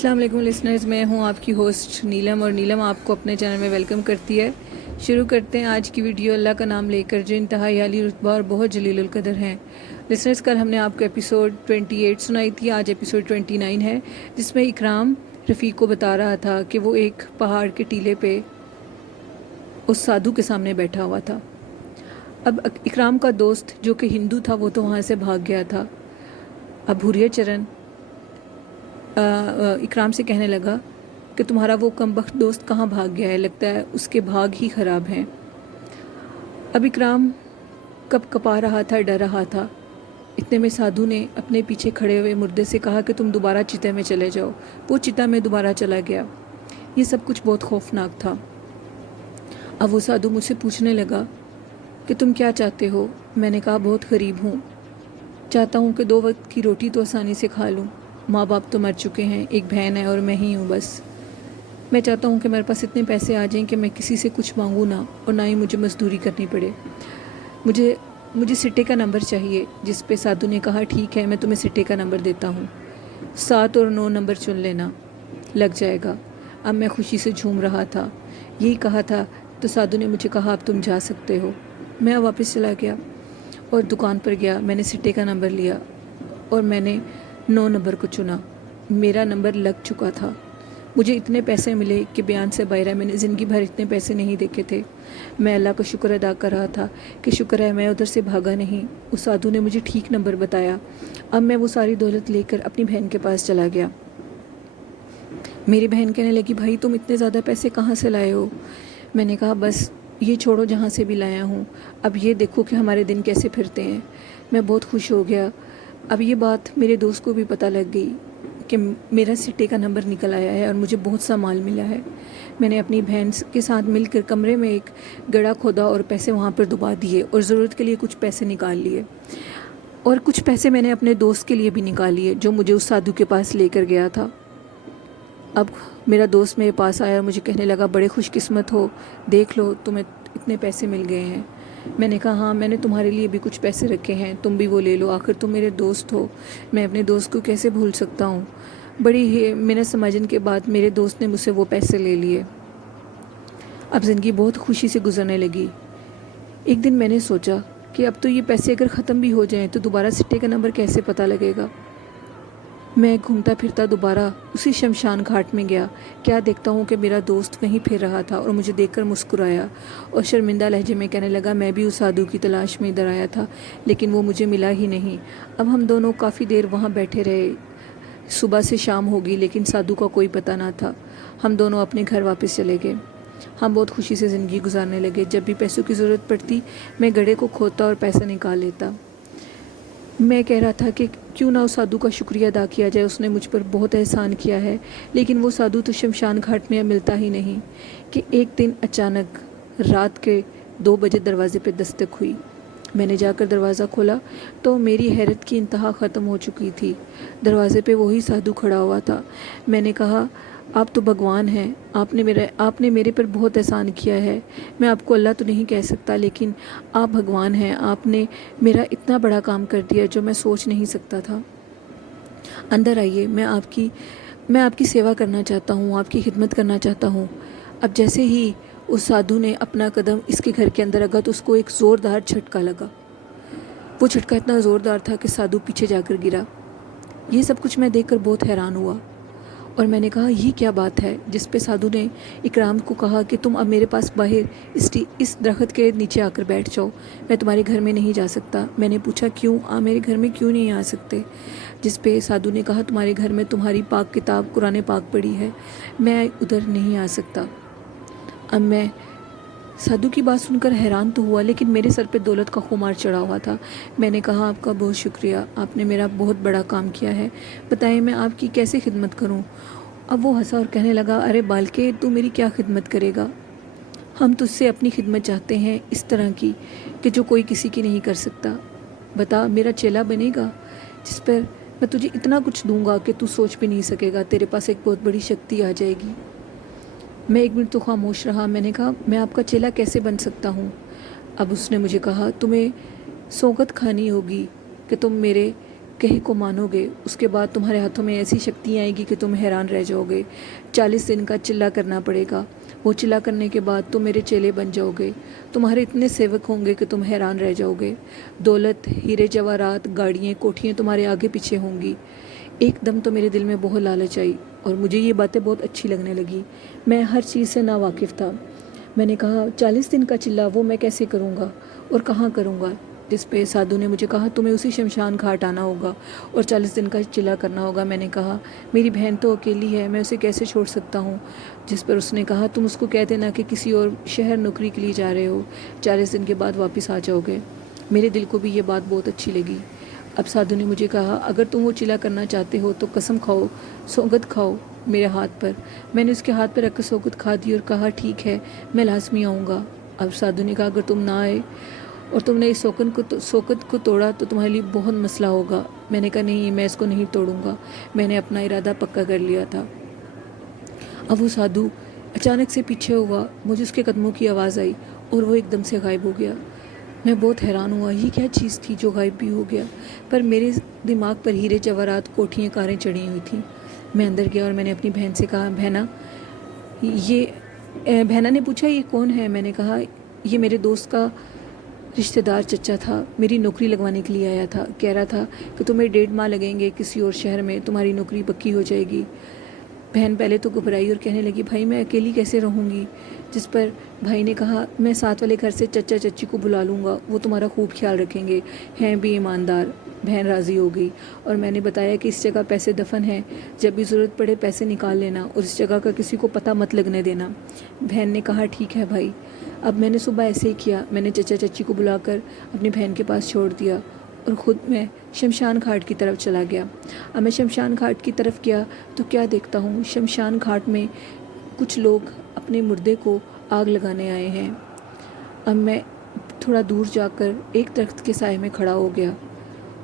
अस्सलाम वालेकुम लिसनर्स, मैं हूं आपकी होस्ट नीलम और नीलम आपको अपने चैनल में वेलकम करती है। शुरू करते हैं आज की वीडियो अल्लाह का नाम लेकर, जो इंतहाई आली रुतबा और बहुत जलीलुल कदर हैं। लिसनर्स, कल हमने आपको एपिसोड 28 सुनाई थी, आज एपिसोड 29 है, जिसमें इकराम रफ़ीक को बता रहा था कि वो एक पहाड़ के टीले पे उस साधु के सामने बैठा हुआ था। अब इकराम का दोस्त जो कि हिंदू था वो तो वहाँ से भाग गया था। अब हुर्रियत चरण इकराम से कहने लगा कि तुम्हारा वो कमबख्त दोस्त कहाँ भाग गया है, लगता है उसके भाग ही ख़राब हैं। अब इकराम कब कपा रहा था, डर रहा था। इतने में साधु ने अपने पीछे खड़े हुए मुर्दे से कहा कि तुम दोबारा चिता में चले जाओ। वो चिता में दोबारा चला गया। ये सब कुछ बहुत खौफनाक था। अब वो साधु मुझसे पूछने लगा कि तुम क्या चाहते हो। मैंने कहा बहुत गरीब हूँ, चाहता हूँ कि 2 वक्त की रोटी तो आसानी से खा लूँ। माँ बाप तो मर चुके हैं, एक बहन है और मैं ही हूँ बस। मैं चाहता हूँ कि मेरे पास इतने पैसे आ जाएं कि मैं किसी से कुछ मांगूँ ना, और ना ही मुझे मजदूरी करनी पड़े। मुझे सिट्टे का नंबर चाहिए। जिस पे साधु ने कहा ठीक है, मैं तुम्हें सिट्टे का नंबर देता हूँ, 7 और 9 नंबर चुन लेना, लग जाएगा। अब मैं खुशी से झूम रहा था। यही कहा था तो साधु ने मुझे कहा अब तुम जा सकते हो। मैं वापस चला गया और दुकान पर गया। मैंने सिट्टे का नंबर लिया और मैंने 9 नंबर को चुना। मेरा नंबर लग चुका था। मुझे इतने पैसे मिले कि बयान से बाहर है। मैंने ज़िंदगी भर इतने पैसे नहीं देखे थे। मैं अल्लाह का शुक्र अदा कर रहा था कि शुक्र है मैं उधर से भागा नहीं। उस साधु ने मुझे ठीक नंबर बताया। अब मैं वो सारी दौलत लेकर अपनी बहन के पास चला गया। मेरी बहन कहने लगी भाई तुम इतने ज़्यादा पैसे कहाँ से लाए हो। मैंने कहा बस ये छोड़ो, जहाँ से भी लाया हूँ, अब ये देखो कि हमारे दिन कैसे फिरते हैं। मैं बहुत खुश हो गया। अब ये बात मेरे दोस्त को भी पता लग गई कि मेरा सिट्टे का नंबर निकल आया है और मुझे बहुत सा माल मिला है। मैंने अपनी बहन के साथ मिलकर कमरे में एक गड्ढा खोदा और पैसे वहाँ पर डुबा दिए और ज़रूरत के लिए कुछ पैसे निकाल लिए, और कुछ पैसे मैंने अपने दोस्त के लिए भी निकाल लिए जो मुझे उस साधु के पास लेकर गया था। अब मेरा दोस्त मेरे पास आया और मुझे कहने लगा बड़े खुशकिस्मत हो, देख लो तुम्हें इतने पैसे मिल गए हैं। मैंने कहा हाँ, मैंने तुम्हारे लिए भी कुछ पैसे रखे हैं, तुम भी वो ले लो, आखिर तुम मेरे दोस्त हो। मैं अपने दोस्त को कैसे भूल सकता हूँ। बड़ी ही मेरे समझने के बाद मेरे दोस्त ने मुझसे वो पैसे ले लिए। अब ज़िंदगी बहुत खुशी से गुजरने लगी। एक दिन मैंने सोचा कि अब तो ये पैसे अगर ख़त्म भी हो जाएं तो दोबारा सिट्टे का नंबर कैसे पता लगेगा। मैं घूमता फिरता दोबारा उसी शमशान घाट में गया। क्या देखता हूँ कि मेरा दोस्त वहीं फिर रहा था और मुझे देखकर मुस्कुराया और शर्मिंदा लहजे में कहने लगा मैं भी उस साधु की तलाश में इधर आया था, लेकिन वो मुझे मिला ही नहीं। अब हम दोनों काफ़ी देर वहाँ बैठे रहे। सुबह से शाम होगी लेकिन साधु का कोई पता ना था। हम दोनों अपने घर वापस चले गए। हम बहुत खुशी से ज़िंदगी गुजारने लगे। जब भी पैसों की ज़रूरत पड़ती मैं गड्ढे को खोदता और पैसा निकाल लेता। मैं कह रहा था कि क्यों ना उस साधु का शुक्रिया अदा किया जाए, उसने मुझ पर बहुत एहसान किया है। लेकिन वो साधु तो शमशान घाट में मिलता ही नहीं कि एक दिन अचानक रात के 2 बजे दरवाज़े पे दस्तक हुई। मैंने जाकर दरवाज़ा खोला तो मेरी हैरत की इंतहा ख़त्म हो चुकी थी। दरवाज़े पे वही साधु खड़ा हुआ था। मैंने कहा आप तो भगवान हैं, आपने मेरे पर बहुत एहसान किया है। मैं आपको अल्लाह तो नहीं कह सकता, लेकिन आप भगवान हैं। आपने मेरा इतना बड़ा काम कर दिया जो मैं सोच नहीं सकता था। अंदर आइए, मैं आपकी सेवा करना चाहता हूँ, आपकी खिदमत करना चाहता हूँ। अब जैसे ही उस साधु ने अपना कदम इसके घर के अंदर रखा तो उसको एक ज़ोरदार झटका लगा। वो झटका इतना ज़ोरदार था कि साधु पीछे जाकर गिरा। ये सब कुछ मैं देखकर बहुत हैरान हुआ और मैंने कहा ये क्या बात है। जिस पे साधु ने इकराम को कहा कि तुम अब मेरे पास बाहर इस दरख्त के नीचे आकर बैठ जाओ, मैं तुम्हारे घर में नहीं जा सकता। मैंने पूछा क्यों, मेरे घर में क्यों नहीं आ सकते। जिस पे साधु ने कहा तुम्हारे घर में तुम्हारी पाक किताब कुरान पाक पड़ी है, मैं उधर नहीं आ सकता। अब मैं साधु की बात सुनकर हैरान तो हुआ, लेकिन मेरे सर पे दौलत का खुमार चढ़ा हुआ था। मैंने कहा आपका बहुत शुक्रिया, आपने मेरा बहुत बड़ा काम किया है, बताइए मैं आपकी कैसे खिदमत करूं। अब वो हंसा और कहने लगा अरे बालके, तू मेरी क्या खिदमत करेगा। हम तुझसे अपनी खिदमत चाहते हैं इस तरह की कि जो कोई किसी की नहीं कर सकता। बता, मेरा चेला बनेगा, जिस पर मैं तुझे इतना कुछ दूंगा कि तू सोच भी नहीं सकेगा। तेरे पास एक बहुत बड़ी शक्ति आ जाएगी। मैं 1 मिनट तो खामोश रहा। मैंने कहा मैं आपका चेला कैसे बन सकता हूँ। अब उसने मुझे कहा तुम्हें सौगत खानी होगी कि तुम मेरे कहे को मानोगे, उसके बाद तुम्हारे हाथों में ऐसी शक्ति आएगी कि तुम हैरान रह जाओगे। 40 दिन का चिल्ला करना पड़ेगा। वो चिल्ला करने के बाद तुम मेरे चेले बन जाओगे। तुम्हारे इतने सेवक होंगे कि तुम हैरान रह जाओगे। दौलत, हीरे जवाहरात, गाड़ियाँ, कोठियाँ तुम्हारे आगे पीछे होंगी। एकदम तो मेरे दिल में बहुत लालच आई और मुझे ये बातें बहुत अच्छी लगने लगी। मैं हर चीज़ से नावाकिफ़ था। मैंने कहा 40 दिन का चिल्ला वो मैं कैसे करूँगा और कहाँ करूँगा। जिस पे साधु ने मुझे कहा तुम्हें उसी शमशान घाट आना होगा और 40 दिन का चिल्ला करना होगा। मैंने कहा मेरी बहन तो अकेली है, मैं उसे कैसे छोड़ सकता हूँ। जिस पर उसने कहा तुम उसको कह देना कि किसी और शहर नौकरी के लिए जा रहे हो, 40 दिन के बाद वापस आ जाओगे। मेरे दिल को भी ये बात बहुत अच्छी लगी। अब साधु ने मुझे कहा अगर तुम वो चिल्ला करना चाहते हो तो कसम खाओ, सौगंध खाओ मेरे हाथ पर। मैंने उसके हाथ पर रख कर सौगंध खा दी और कहा ठीक है, मैं लाजमी आऊँगा। अब साधु ने कहा अगर तुम ना आए और तुमने इस सौगंध को तोड़ा तो तुम्हारे लिए बहुत मसला होगा। मैंने कहा नहीं, मैं इसको नहीं तोड़ूंगा। मैंने अपना इरादा पक्का कर लिया था। अब वो साधु अचानक से पीछे हुआ, मुझे उसके कदमों की आवाज़ आई और वो एकदम से गायब हो गया। मैं बहुत हैरान हुआ, ये क्या चीज़ थी जो गायब भी हो गया। पर मेरे दिमाग पर हीरे जवाहरात, कोठियाँ, कारें चढ़ी हुई थी। मैं अंदर गया और मैंने अपनी बहन से कहा बहना बहना ने पूछा ये कौन है। मैंने कहा ये मेरे दोस्त का रिश्तेदार चचा था, मेरी नौकरी लगवाने के लिए आया था। कह रहा था कि तुम्हें 1.5 माह लगेंगे किसी और शहर में, तुम्हारी नौकरी पक्की हो जाएगी। बहन पहले तो घबराई और कहने लगी भाई मैं अकेली कैसे रहूँगी। जिस पर भाई ने कहा मैं साथ वाले घर से चचा चच्ची को बुला लूँगा, वो तुम्हारा खूब ख्याल रखेंगे, हैं भी ईमानदार। बहन राज़ी हो गई और मैंने बताया कि इस जगह पैसे दफन हैं, जब भी ज़रूरत पड़े पैसे निकाल लेना और इस जगह का किसी को पता मत लगने देना। बहन ने कहा ठीक है भाई। अब मैंने सुबह ऐसे ही किया, मैंने चचा चच्ची को बुलाकर अपनी बहन के पास छोड़ दिया और ख़ुद मैं शमशान घाट की तरफ चला गया। अब मैं शमशान घाट की तरफ गया तो क्या देखता हूँ, शमशान घाट में कुछ लोग अपने मुर्दे को आग लगाने आए हैं। अब मैं थोड़ा दूर जाकर एक दरख्त के साए में खड़ा हो गया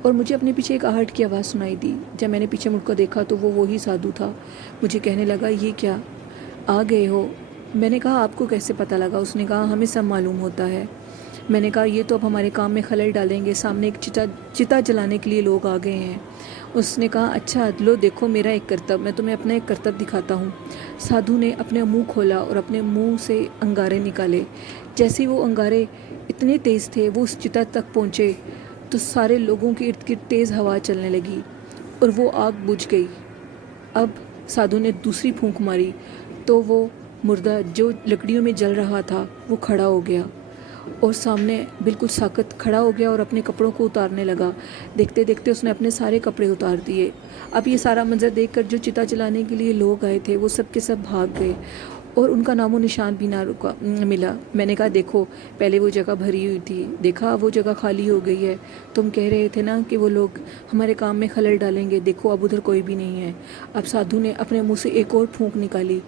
और मुझे अपने पीछे एक आहट की आवाज़ सुनाई दी। जब मैंने पीछे मुड़कर देखा तो वो वही साधु था। मुझे कहने लगा ये क्या, आ गए हो। मैंने कहा आपको कैसे पता लगा। उसने कहा हमें सब मालूम होता है। मैंने कहा ये तो अब हमारे काम में खलल डालेंगे, सामने एक चिता जलाने के लिए लोग आ गए हैं। उसने कहा अच्छा लो देखो मेरा एक करतब, मैं तुम्हें अपना एक करतब दिखाता हूँ। साधु ने अपने मुंह खोला और अपने मुंह से अंगारे निकाले। जैसे ही वो अंगारे इतने तेज़ थे, वो उस चिता तक पहुँचे तो सारे लोगों के इर्द गिर्द तेज़ हवा चलने लगी और वो आग बुझ गई। अब साधु ने दूसरी फूंक मारी तो वो मुर्दा जो लकड़ियों में जल रहा था वो खड़ा हो गया और सामने बिल्कुल साकत खड़ा हो गया और अपने कपड़ों को उतारने लगा। देखते देखते उसने अपने सारे कपड़े उतार दिए। अब ये सारा मंजर देखकर जो चिता जलाने के लिए लोग आए थे वो सब के सब भाग गए और उनका नामो निशान भी ना मिला। मैंने कहा देखो पहले वो जगह भरी हुई थी, देखा वो जगह खाली हो गई है। तुम कह रहे थे ना कि वो लोग हमारे काम में खलल डालेंगे, देखो अब उधर कोई भी नहीं है। अब साधु ने अपने मुंह से एक और फूंक निकाली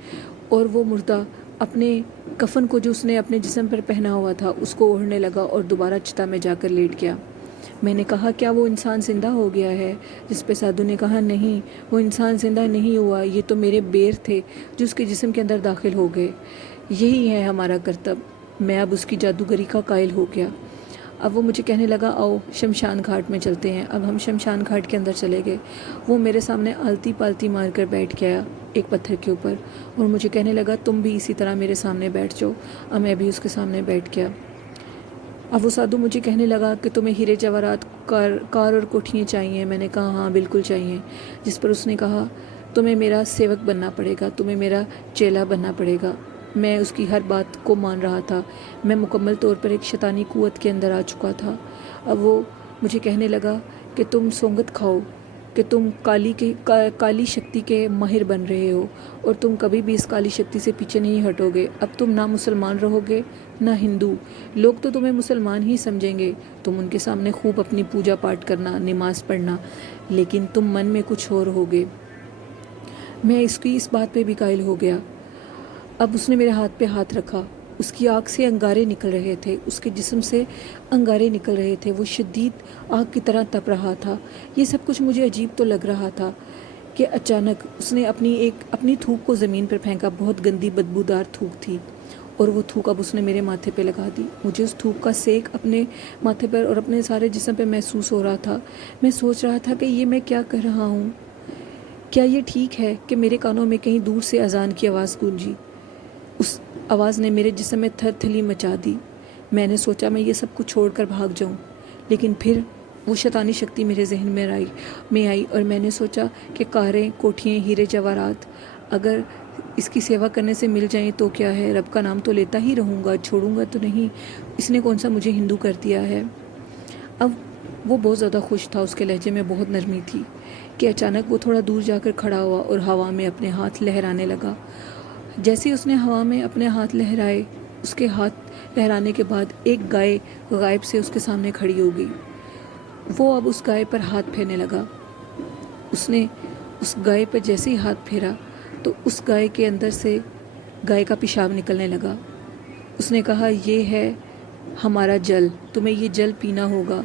और वो मुर्दा अपने कफन को जो उसने अपने जिस्म पर पहना हुआ था उसको ओढ़ने लगा और दोबारा चिता में जाकर लेट गया। मैंने कहा क्या वो इंसान ज़िंदा हो गया है। जिस पे साधु ने कहा नहीं, वो इंसान ज़िंदा नहीं हुआ, ये तो मेरे बेर थे जो उसके जिस्म के अंदर दाखिल हो गए। यही है हमारा कर्तव्य। मैं अब उसकी जादूगरी का कायल हो गया। अब वो मुझे कहने लगा आओ शमशान घाट में चलते हैं। अब हम शमशान घाट के अंदर चले गए। वो मेरे सामने आलती पालती मार कर बैठ गया एक पत्थर के ऊपर और मुझे कहने लगा तुम भी इसी तरह मेरे सामने बैठ जाओ। अब मैं भी उसके सामने बैठ गया। अब वो साधु मुझे कहने लगा कि तुम्हें हीरे जवाहरात, कार और कोठियाँ चाहिए। मैंने कहा हाँ बिल्कुल चाहिए। जिस पर उसने कहा तुम्हें मेरा सेवक बनना पड़ेगा, तुम्हें मेरा चेला बनना पड़ेगा। मैं उसकी हर बात को मान रहा था। मैं मुकम्मल तौर पर एक शैतानी कुव्वत के अंदर आ चुका था। अब वो मुझे कहने लगा कि तुम सौगंध खाओ कि तुम काली शक्ति के माहिर बन रहे हो और तुम कभी भी इस काली शक्ति से पीछे नहीं हटोगे। अब तुम ना मुसलमान रहोगे ना हिंदू। लोग तो तुम्हें मुसलमान ही समझेंगे। तुम उनके सामने खूब अपनी पूजा पाठ करना, नमाज पढ़ना, लेकिन तुम मन में कुछ और होगे। मैं इस बात पे भी कायल हो गया। अब उसने मेरे हाथ पे हाथ रखा। उसकी आँख से अंगारे निकल रहे थे, उसके जिस्म से अंगारे निकल रहे थे। वो शदीद आग की तरह तप रहा था। ये सब कुछ मुझे अजीब तो लग रहा था कि अचानक उसने अपनी थूक को ज़मीन पर फेंका। बहुत गंदी बदबूदार थूक थी اور وہ تھوک اب اس نے میرے ماتھے پہ لگا دی. مجھے اس تھوک کا سیک اپنے ماتھے پر اور اپنے سارے جسم پہ محسوس ہو رہا تھا. میں سوچ رہا تھا کہ یہ میں کیا کر رہا ہوں. کیا یہ ٹھیک ہے کہ میرے کانوں میں کہیں دور سے اذان کی آواز گونجی. اس آواز نے میرے جسم میں تھر تھلی مچا دی. میں نے سوچا میں یہ سب کچھ چھوڑ کر بھاگ جاؤں، لیکن پھر وہ شیطانی شکتی میرے ذہن میں آئی اور میں نے سوچا کہ کاریں، کوٹھیاں، ہیرے جواہرات اگر اس کی سیوا کرنے سے مل جائیں تو کیا ہے، رب کا نام تو لیتا ہی رہوں گا، چھوڑوں گا تو نہیں. اس نے کون سا مجھے ہندو کر دیا ہے. اب وہ بہت زیادہ خوش تھا، اس کے لہجے میں بہت نرمی تھی کہ اچانک وہ تھوڑا دور جا کر کھڑا ہوا اور ہوا میں اپنے ہاتھ لہرانے لگا. جیسے اس نے ہوا میں اپنے ہاتھ لہرائے، اس کے ہاتھ لہرانے کے بعد ایک گائے غائب سے اس کے سامنے کھڑی ہو گئی. وہ اب اس گائے پر ہاتھ پھیرنے لگا. اس نے اس گائے پر جیسے ہی ہاتھ پھیرا تو اس گائے کے اندر سے گائے کا پیشاب نکلنے لگا. اس نے کہا یہ ہے ہمارا جل، تمہیں یہ جل پینا ہوگا.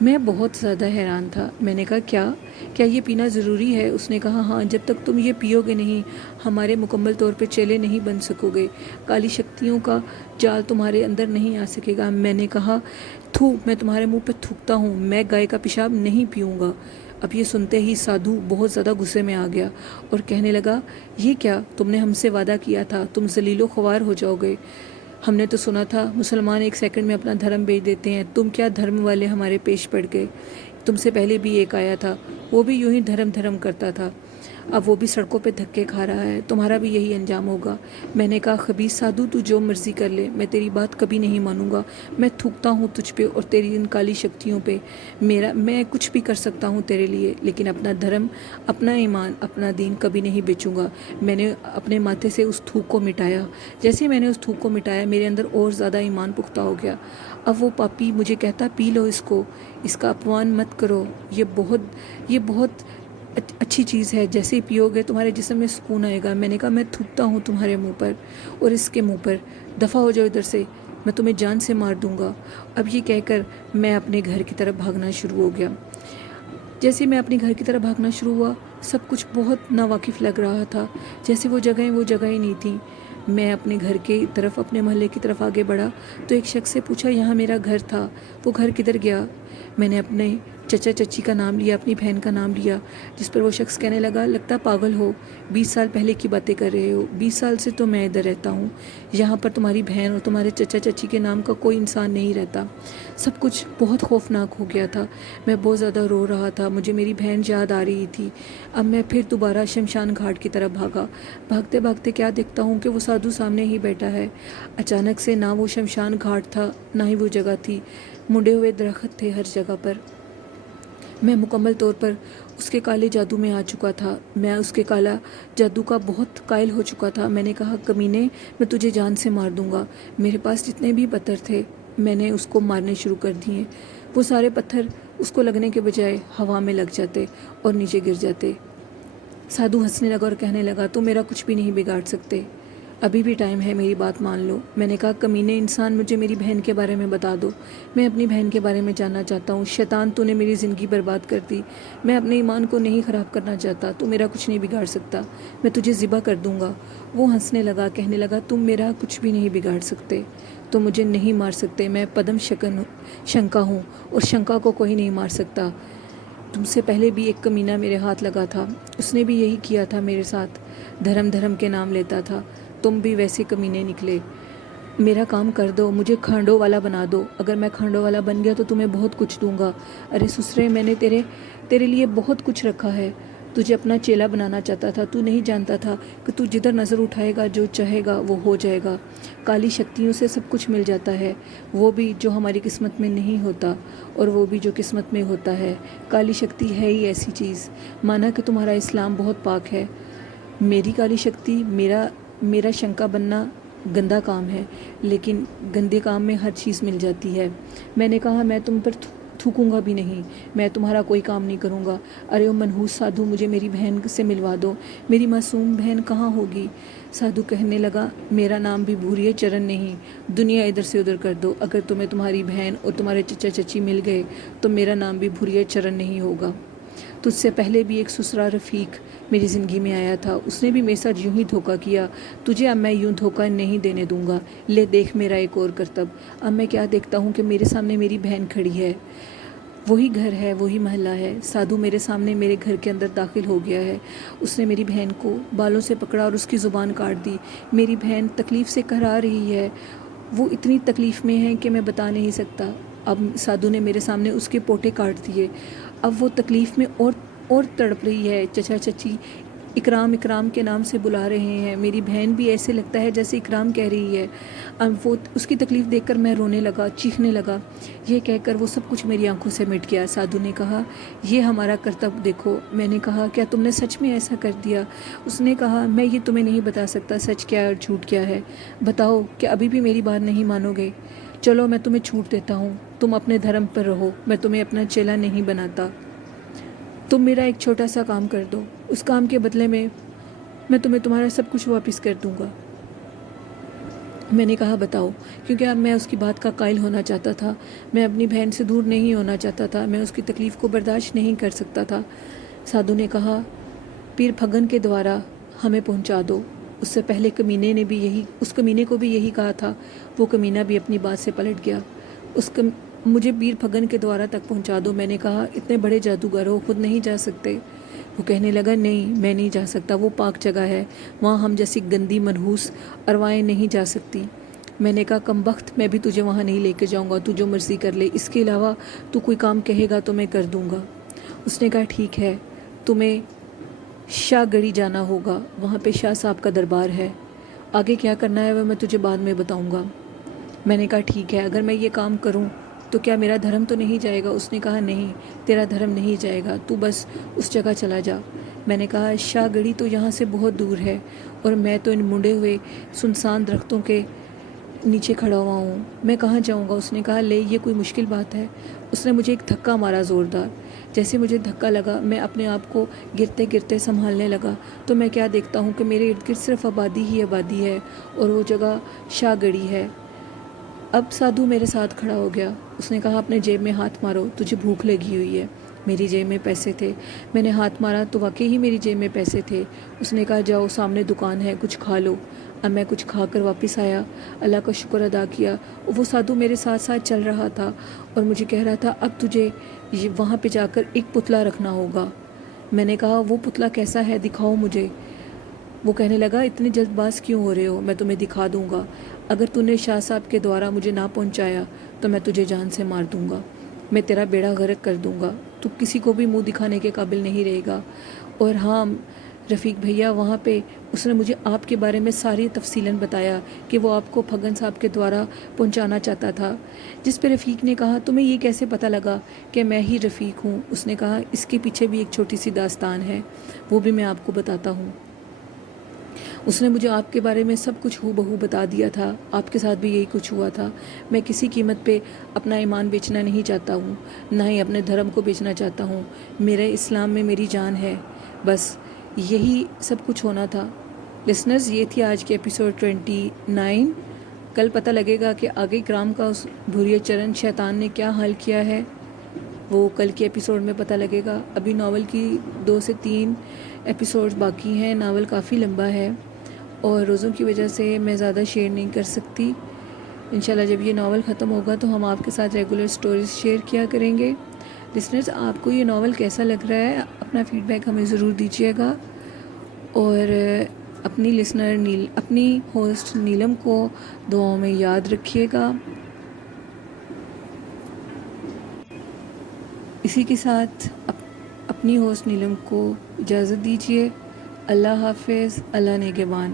میں بہت زیادہ حیران تھا. میں نے کہا کیا یہ پینا ضروری ہے؟ اس نے کہا ہاں، جب تک تم یہ پیو گے نہیں ہمارے مکمل طور پہ چیلے نہیں بن سکو گے، کالی شکتیوں کا جال تمہارے اندر نہیں آ سکے گا. میں نے کہا میں تمہارے منہ پہ تھوکتا ہوں، میں گائے کا پیشاب نہیں پیوں گا. اب یہ سنتے ہی سادھو بہت زیادہ غصے میں آ گیا اور کہنے لگا یہ کیا، تم نے ہم سے وعدہ کیا تھا، تم ذلیل و خوار ہو جاؤ گے. ہم نے تو سنا تھا مسلمان 1 سیکنڈ میں اپنا دھرم بیچ دیتے ہیں، تم کیا دھرم والے ہمارے پیش پڑ گئے. تم سے پہلے بھی ایک آیا تھا، وہ بھی یوں ہی دھرم کرتا تھا، اب وہ بھی سڑکوں پہ دھکے کھا رہا ہے، تمہارا بھی یہی انجام ہوگا. میں نے کہا خبیث سادھو، تو جو مرضی کر لے، میں تیری بات کبھی نہیں مانوں گا. میں تھوکتا ہوں تجھ پہ اور تیری ان کالی شکتیوں پہ. میں کچھ بھی کر سکتا ہوں تیرے لیے، لیکن اپنا دھرم، اپنا ایمان، اپنا دین کبھی نہیں بیچوں گا. میں نے اپنے ماتھے سے اس تھوک کو مٹایا. جیسے ہی میں نے اس تھوک کو مٹایا میرے اندر اور زیادہ ایمان پختہ ہو گیا. اب وہ پاپی مجھے کہتا پی لو اس کو، اس کا اپمان مت کرو، یہ بہت اچھی چیز ہے، جیسے ہی پیو گے تمہارے جسم میں سکون آئے گا. میں نے کہا میں تھوکتا ہوں تمہارے منہ پر اور اس کے منہ پر، دفع ہو جاؤ ادھر سے، میں تمہیں جان سے مار دوں گا. اب یہ کہہ کر میں اپنے گھر کی طرف بھاگنا شروع ہو گیا. جیسے میں اپنے گھر کی طرف بھاگنا شروع ہوا سب کچھ بہت ناواقف لگ رہا تھا، جیسے وہ جگہیں نہیں تھیں. میں اپنے گھر کی طرف، اپنے محلے کی طرف آگے بڑھا تو ایک شخص سے پوچھا یہاں میرا گھر تھا، وہ گھر کدھر گیا. میں نے اپنے چچا چچی کا نام لیا، اپنی بہن کا نام لیا، جس پر وہ شخص کہنے لگا لگتا پاگل ہو، 20 سال پہلے کی باتیں کر رہے ہو، 20 سال سے تو میں ادھر رہتا ہوں، یہاں پر تمہاری بہن اور تمہارے چچا چچی کے نام کا کوئی انسان نہیں رہتا. سب کچھ بہت خوفناک ہو گیا تھا. میں بہت زیادہ رو رہا تھا، مجھے میری بہن یاد آ رہی تھی. اب میں پھر دوبارہ شمشان گھاٹ کی طرف بھاگا. بھاگتے بھاگتے کیا دیکھتا ہوں کہ وہ سادھو سامنے ہی بیٹھا ہے. اچانک سے نہ وہ شمشان گھاٹ تھا نہ ہی وہ جگہ تھی، منڈے ہوئے درخت تھے ہر جگہ پر. میں مکمل طور پر اس کے کالے جادو میں آ چکا تھا. میں اس کے کالا جادو کا بہت قائل ہو چکا تھا. میں نے کہا کمینے، میں تجھے جان سے مار دوں گا. میرے پاس جتنے بھی پتھر تھے میں نے اس کو مارنے شروع کر دیے. وہ سارے پتھر اس کو لگنے کے بجائے ہوا میں لگ جاتے اور نیچے گر جاتے. سادھو ہنسنے لگا اور کہنے لگا تم میرا کچھ بھی نہیں بگاڑ سکتے، ابھی بھی ٹائم ہے، میری بات مان لو. میں نے کہا کمینے انسان، مجھے میری بہن کے بارے میں بتا دو، میں اپنی بہن کے بارے میں جاننا چاہتا ہوں. شیطان، تو نے میری زندگی برباد کر دی، میں اپنے ایمان کو نہیں خراب کرنا چاہتا، تو میرا کچھ نہیں بگاڑ سکتا، میں تجھے ذبح کر دوں گا. وہ ہنسنے لگا، کہنے لگا تم میرا کچھ بھی نہیں بگاڑ سکتے، تم مجھے نہیں مار سکتے. میں پدم شنکا ہوں اور شنکا کو کوئی نہیں مار سکتا. تم سے پہلے بھی ایک کمینہ میرے ہاتھ لگا تھا، اس نے بھی یہی کیا تھا میرے ساتھ، دھرم کے نام لیتا تھا. تم بھی ویسے کمینے نکلے. میرا کام کر دو، مجھے کھانڈوں والا بنا دو. اگر میں کھانڈوں والا بن گیا تو تمہیں بہت کچھ دوں گا. ارے سسرے، میں نے تیرے لیے بہت کچھ رکھا ہے. تجھے اپنا چیلا بنانا چاہتا تھا، تو نہیں جانتا تھا کہ تو جدھر نظر اٹھائے گا جو چاہے گا وہ ہو جائے گا. کالی شکتیوں سے سب کچھ مل جاتا ہے، وہ بھی جو ہماری قسمت میں نہیں ہوتا اور وہ بھی جو قسمت میں ہوتا ہے. کالی شکتی ہے ہی ایسی چیز. مانا کہ تمہارا اسلام بہت پاک ہے، میری کالی شکتی، میرا شنکا بننا گندا کام ہے، لیکن گندے کام میں ہر چیز مل جاتی ہے. میں نے کہا میں تم پر تھوکوں گا بھی نہیں، میں تمہارا کوئی کام نہیں کروں گا. ارے او منحوس سادھو، مجھے میری بہن سے ملوا دو، میری معصوم بہن کہاں ہوگی. سادھو کہنے لگا میرا نام بھی بھوریے چرن نہیں، دنیا ادھر سے ادھر کر دو، اگر تمہیں تمہاری بہن اور تمہارے چچا چچی مل گئے تو میرا نام بھی بھوریے چرن نہیں ہوگا. تجھ سے پہلے بھی ایک سسرا رفیق میری زندگی میں آیا تھا، اس نے بھی میرے ساتھ یوں ہی دھوکہ کیا، تجھے اب میں یوں دھوکہ نہیں دینے دوں گا۔ لے دیکھ میرا ایک اور کرتب، اب میں کیا دیکھتا ہوں کہ میرے سامنے میری بہن کھڑی ہے، وہی گھر ہے، وہی محلہ ہے۔ سادھو میرے سامنے میرے گھر کے اندر داخل ہو گیا ہے، اس نے میری بہن کو بالوں سے پکڑا اور اس کی زبان کاٹ دی۔ میری بہن تکلیف سے کرا رہی ہے، وہ اتنی تکلیف میں ہے کہ میں بتا نہیں سکتا۔ اب سادھو نے میرے سامنے اس کے پوٹے کاٹ دیے، اب وہ تکلیف میں اور تڑپ رہی ہے۔ چچا چچی اکرام اکرام کے نام سے بلا رہے ہیں، میری بہن بھی ایسے لگتا ہے جیسے اکرام کہہ رہی ہے۔ اب وہ اس کی تکلیف دیکھ کر میں رونے لگا، چیخنے لگا، یہ کہہ کر وہ سب کچھ میری آنکھوں سے مٹ گیا۔ سادھو نے کہا، یہ ہمارا کرتب دیکھو۔ میں نے کہا، کیا تم نے سچ میں ایسا کر دیا؟ اس نے کہا، میں یہ تمہیں نہیں بتا سکتا سچ کیا ہے اور جھوٹ کیا ہے۔ بتاؤ کہ ابھی بھی میری بات نہیں مانو گے؟ چلو میں تمہیں چھوٹ دیتا ہوں، تم اپنے دھرم پر رہو، میں تمہیں اپنا چیلا نہیں بناتا۔ تم میرا ایک چھوٹا سا کام کر دو، اس کام کے بدلے میں تمہیں تمہارا سب کچھ واپس کر دوں گا۔ میں نے کہا، بتاؤ، کیونکہ اب میں اس کی بات کا قائل ہونا چاہتا تھا، میں اپنی بہن سے دور نہیں ہونا چاہتا تھا، میں اس کی تکلیف کو برداشت نہیں کر سکتا تھا۔ سادھو نے کہا، پیر پھگن کے دوارا ہمیں پہنچا دو۔ اس سے پہلے اس کمینے کو بھی یہی کہا تھا، وہ کمینہ بھی اپنی بات سے پلٹ گیا۔ مجھے پیر پھگن کے دوارا تک پہنچا دو۔ میں نے کہا، اتنے بڑے جادوگر ہو، خود نہیں جا سکتے؟ وہ کہنے لگا، نہیں میں نہیں جا سکتا، وہ پاک جگہ ہے، وہاں ہم جیسی گندی منحوس ارواحیں نہیں جا سکتی۔ میں نے کہا، کم بخت، میں بھی تجھے وہاں نہیں لے کے جاؤں گا، تو جو مرضی کر لے، اس کے علاوہ تو کوئی کام کہے گا تو میں کر دوں گا۔ اس نے کہا، ٹھیک ہے، تمہیں شاہ گڑھی جانا ہوگا، وہاں پہ شاہ صاحب کا دربار ہے، آگے کیا کرنا ہے وہ میں تجھے بعد میں بتاؤں گا۔ میں نے کہا، ٹھیک ہے، اگر میں یہ کام کروں تو کیا میرا دھرم تو نہیں جائے گا؟ اس نے کہا، نہیں، تیرا دھرم نہیں جائے گا، تو بس اس جگہ چلا جا۔ میں نے کہا، شاہ گڑھی تو یہاں سے بہت دور ہے، اور میں تو ان منڈے ہوئے سنسان درختوں کے نیچے کھڑا ہوا ہوں، میں کہاں جاؤں گا؟ اس نے کہا، لے، یہ کوئی مشکل بات ہے؟ اس نے مجھے ایک دھکا مارا زوردار۔ جیسے مجھے دھکا لگا، میں اپنے آپ کو گرتے گرتے سنبھالنے لگا، تو میں کیا دیکھتا ہوں کہ میرے ارد گرد صرف آبادی ہی آبادی ہے، اور وہ جگہ شاہ گڑھی ہے۔ اب سادھو میرے ساتھ کھڑا ہو گیا، اس نے کہا، اپنے جیب میں ہاتھ مارو، تجھے بھوک لگی ہوئی ہے۔ میری جیب میں پیسے تھے، میں نے ہاتھ مارا تو واقعی ہی میری جیب میں پیسے تھے۔ اس نے کہا، جاؤ، سامنے دکان ہے، کچھ کھا لو۔ اب میں کچھ کھا کر واپس آیا، اللہ کا شکر ادا کیا۔ وہ سادھو میرے ساتھ ساتھ چل رہا تھا اور مجھے کہہ رہا تھا، اب تجھے وہاں پہ جا کر ایک پتلا رکھنا ہوگا۔ میں نے کہا، وہ پتلا کیسا ہے، دکھاؤ مجھے۔ وہ کہنے لگا، اتنے جلد باز کیوں ہو رہے ہو، میں تمہیں دکھا دوں گا، اگر تو نے شاہ صاحب کے دوارا مجھے نہ پہنچایا تو میں تجھے جان سے مار دوں گا، میں تیرا بیڑا غرق کر دوں گا، تو کسی کو بھی منہ دکھانے کے قابل نہیں رہے گا۔ اور ہاں رفیق بھیا، وہاں پہ اس نے مجھے آپ کے بارے میں ساری تفصیلاً بتایا کہ وہ آپ کو پھگن صاحب کے دوارا پہنچانا چاہتا تھا۔ جس پہ رفیق نے کہا، تمہیں یہ کیسے پتہ لگا کہ میں ہی رفیق ہوں؟ اس نے کہا، اس کے پیچھے بھی ایک چھوٹی سی داستان ہے، وہ بھی میں آپ کو بتاتا ہوں۔ اس نے مجھے آپ کے بارے میں سب کچھ ہو بہو بتا دیا تھا، آپ کے ساتھ بھی یہی کچھ ہوا تھا۔ میں کسی قیمت پہ اپنا ایمان بیچنا نہیں چاہتا ہوں، نہ ہی اپنے دھرم کو بیچنا چاہتا ہوں، میرے اسلام میں میری جان ہے، بس یہی سب کچھ ہونا تھا۔ لسنرز، یہ تھی آج کے ایپیسوڈ 29۔ کل پتہ لگے گا کہ آگے کرام کا اس بھوریے چرن شیطان نے کیا حال کیا ہے، وہ کل کے ایپیسوڈ میں پتہ لگے گا۔ ابھی ناول کی 2 سے 3 ایپیسوڈز باقی ہیں، ناول کافی لمبا ہے اور روزوں کی وجہ سے میں زیادہ شیئر نہیں کر سکتی۔ انشاءاللہ جب یہ ناول ختم ہوگا تو ہم آپ کے ساتھ ریگولر سٹوریز شیئر کیا کریں گے۔ لسنرز، آپ کو یہ ناول کیسا لگ رہا ہے؟ اپنا فیڈ بیک ہمیں ضرور دیجیے گا، اور اپنی ہوسٹ نیلم کو دعاؤں میں یاد رکھیے گا۔ اسی کے ساتھ اپنی ہوسٹ نیلم کو اجازت دیجیے۔ اللہ حافظ، اللہ نگہبان۔